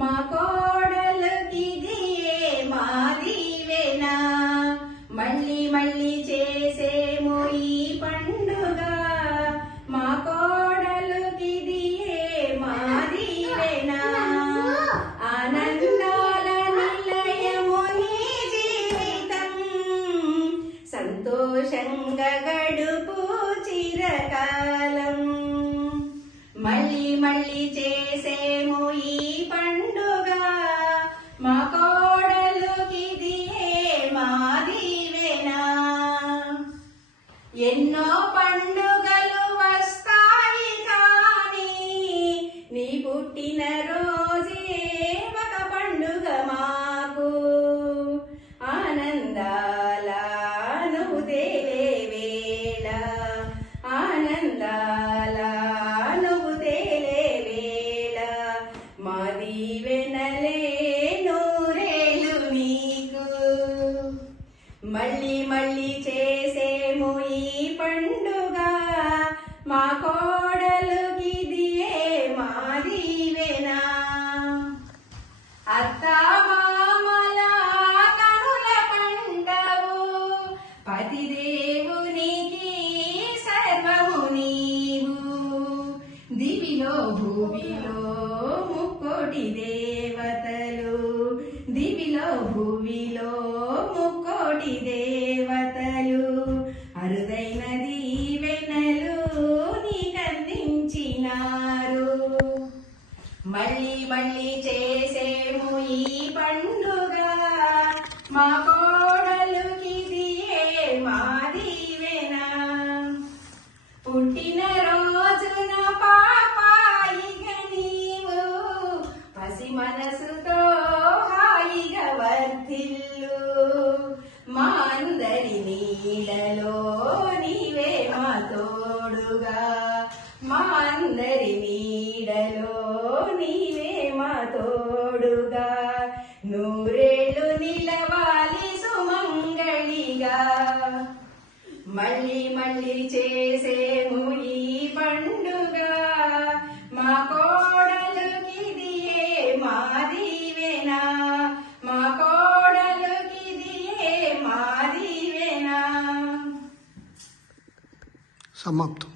మా కోడలుకిదియే మా దీవెన మళ్ళీ మళ్ళీ చేసేము ఈ పండుగ. మా కోడలుకిదియే మా దీవెన ఆనందాల నిలయము నీ జీవితం. సంతోషంగా గడుపు చిరకాలం ఎన్నో పండుగలు వస్తాయి కానీ నీ పుట్టిన రోజే ఒక పండుగ మాకు. ఆనందాల నువ్వు దేవేళ ఆనందా మా కోడలుకిదియే మా దీవెన అత్త మామల కనుల పండవు పతిదేవునికి సర్వము నీవు. దివిలో భూమిలో ముక్కోటి దేవతలు దివిలో భూమిలో ముక్కోటి దేవతలు నీకందించినారు మళ్ళీ మళ్ళీ చేసేము ఈ పండుగ. మా కోడలుకిదియే మాది దీవెన పుట్టిన రోజున పాపాయిగా నీవు. పసి మనసుతో హాయిగా వర్ధిల్లు. అందరి నీడలో నీవే మా తోడుగా. నూరేళ్ళు నిలవాలి సుమంగళిగా. మళ్ళీ మళ్ళీ చేసేము ఈ పండుగ. మా కోడలుకిదియే మా దీవెనా. మా కోడలుకిదియే మా దీవెనా. సమాప్తం.